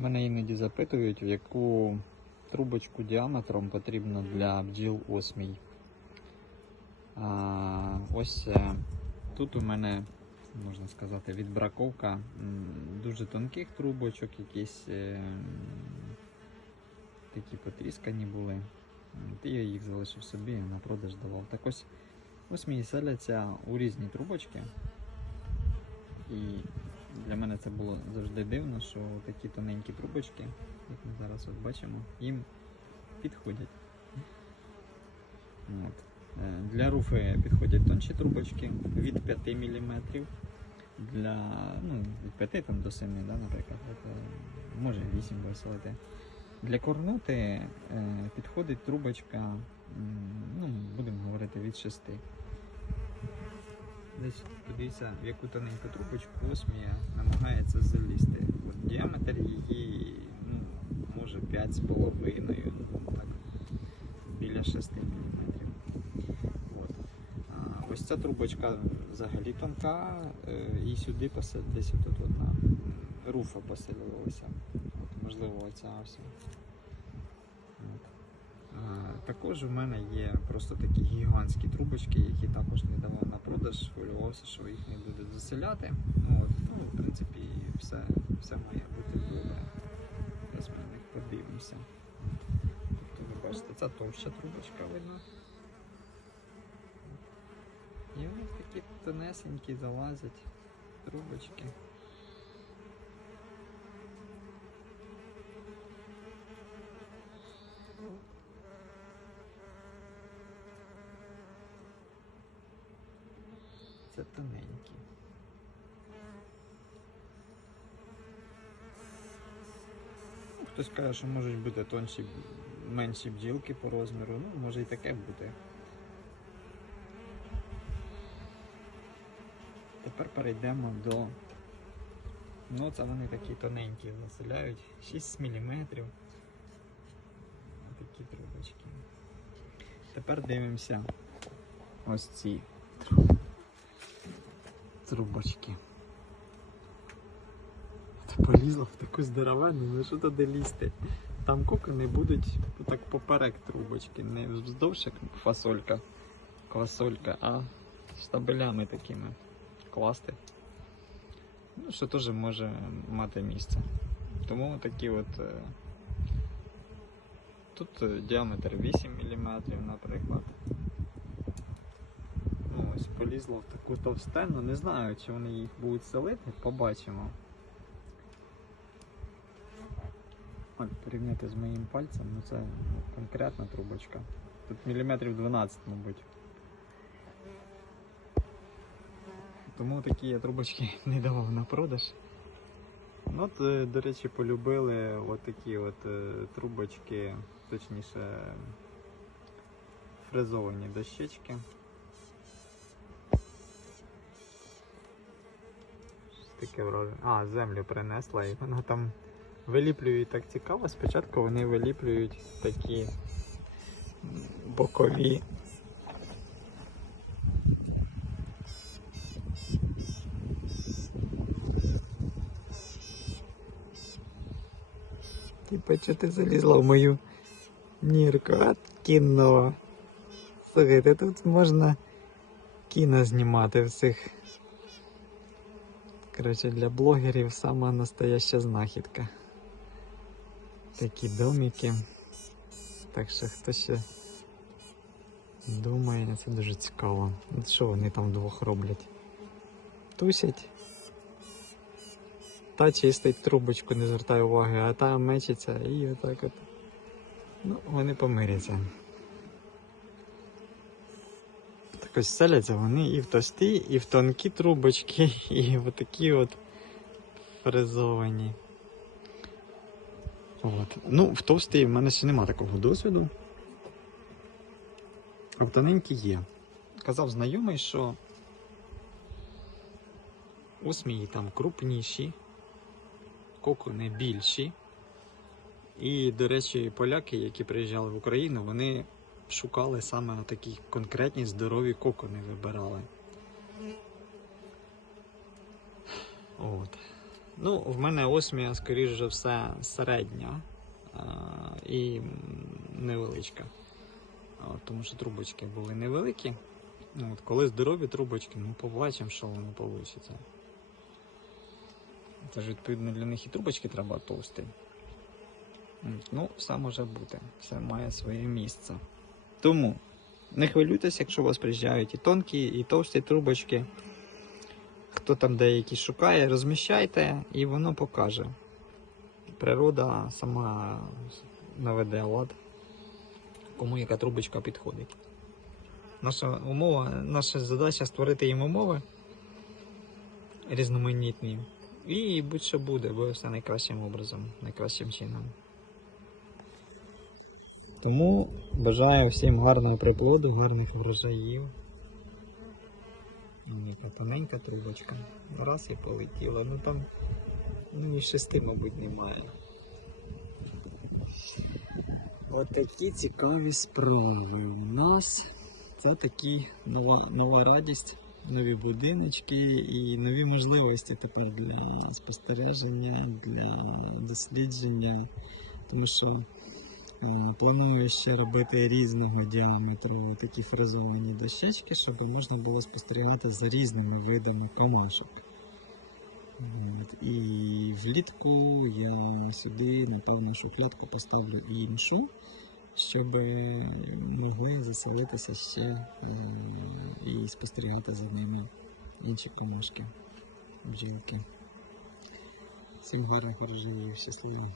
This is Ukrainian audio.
Мене іноді запитують, в яку трубочку діаметром потрібно для бджіл осмій. А, ось е, тут у мене, можна сказати, відбраковка дуже тонких трубочок, якісь е, такі потріскані були. Та я їх залишив собі, на продаж давав. Так ось осмії селяться у різні трубочки. І для мене це було завжди дивно, що такі тоненькі трубочки, як ми зараз от бачимо, їм підходять. От. Е, Для руфи підходять тонші трубочки від 5 мм. Для ну, від 5 там, до 7, да, наприклад, От, е, може 8 веселити. Для корноти е, підходить трубочка, ну, будемо говорити, від 6. Десь подивіться, в яку тоненьку трубочку осмія намагається залізти. От діаметр її ну, може 5,5, ну так, біля 6 мм. От. А, ось ця трубочка взагалі тонка, е, і сюди посад... десь тут одна руфа поселилася. Можливо, оця ось. Також у мене є просто такі гігантські трубочки, які також не давав на продаж, хвилювався, що їх не будуть заселяти. Ну, От, ну, в принципі, все, все має бути добре. Зараз ми на них подивимося. Тобто, ви бачите, це товща трубочка видно. І в них такі тонесенькі залазять трубочки. Це тоненькі. Ну, Хтось каже, що можуть бути тонші, менші бджілки по розміру, ну може і таке бути. Тепер перейдемо до. Ну, це вони такі тоненькі заселяють. 6 мм. Такі трубочки. Тепер дивимося ось ці тру- трубочки. Ти полізла в таку здоровенну, ну що туди лізти? Там кокони будуть так поперек трубочки, не вздовж як фасолька, квасолька, а штабелями такими класти. Ну, що теж може мати місце. Тому такі от. е, Тут е, діаметр 8 мм, наприклад. Ну, ось полізло в таку товстену. Не знаю, чи вони їх будуть селити, побачимо. От, порівняти з моїм пальцем, ну це ну, конкретна трубочка. Тут міліметрів 12, мабуть. Тому такі я трубочки не давав на продаж. Ну, от, е, до речі, полюбили от такі от е, трубочки, точніше фрезовані дощечки. Таке враження. А, землю принесла і вона там виліплюють так цікаво. Спочатку вони виліплюють такі бокові Типа, що ти залізла в мою нірку, а кіно. Слухайте, тут можна кіно знімати всіх. Коротше, для блогерів сама настояща знахідка. Такі домики. Так що хто ще думає, це дуже цікаво. Що вони там вдвох роблять? Тусять. Та чистить трубочку, не звертає уваги, а та мечиться і отак от. Ну, вони помиряться. Так ось селяться вони і в товсті, і в тонкі трубочки, і в такі от фрезовані. От. Ну, в товстій в мене ще нема такого досвіду. А в тоненькій є. Казав знайомий, що осмії там крупніші, кокони більші. І, до речі, поляки, які приїжджали в Україну, вони шукали саме такі конкретні здорові кокони вибирали. От. Ну, в мене осмія, скоріш за все, середня е, і невеличка. От, тому що трубочки були невеликі. От, коли здорові трубочки, ну побачимо, що воно вийде. Тож, відповідно, для них і трубочки треба товсті. Ну, все може бути, все має своє місце. Тому не хвилюйтесь, якщо у вас приїжджають і тонкі, і товсті трубочки. Хто там деякі шукає, розміщайте і воно покаже. Природа сама наведе лад, кому яка трубочка підходить. Наша умова, наша задача створити їм умови різноманітні. І будь-що буде, буде все найкращим образом, найкращим чином. Тому бажаю всім гарного приплоду, гарних врожаїв. Яка тоненька трубочка. Раз і полетіла. Ну там ну і шести, мабуть, немає. От цікаві справи у нас. Це такі нова, нова радість, нові будиночки і нові можливості тепер для спостереження, для дослідження. Тому що планую ще робити різного діаметру такі фрезовані дощечки, щоб можна було спостерігати за різними видами комашок. От. І влітку я сюди, напевно, шухлядку поставлю іншу, щоб могли заселитися ще е, і спостерігати за ними інші комашки, бджілки. Всім гарних врожаїв, щасливо!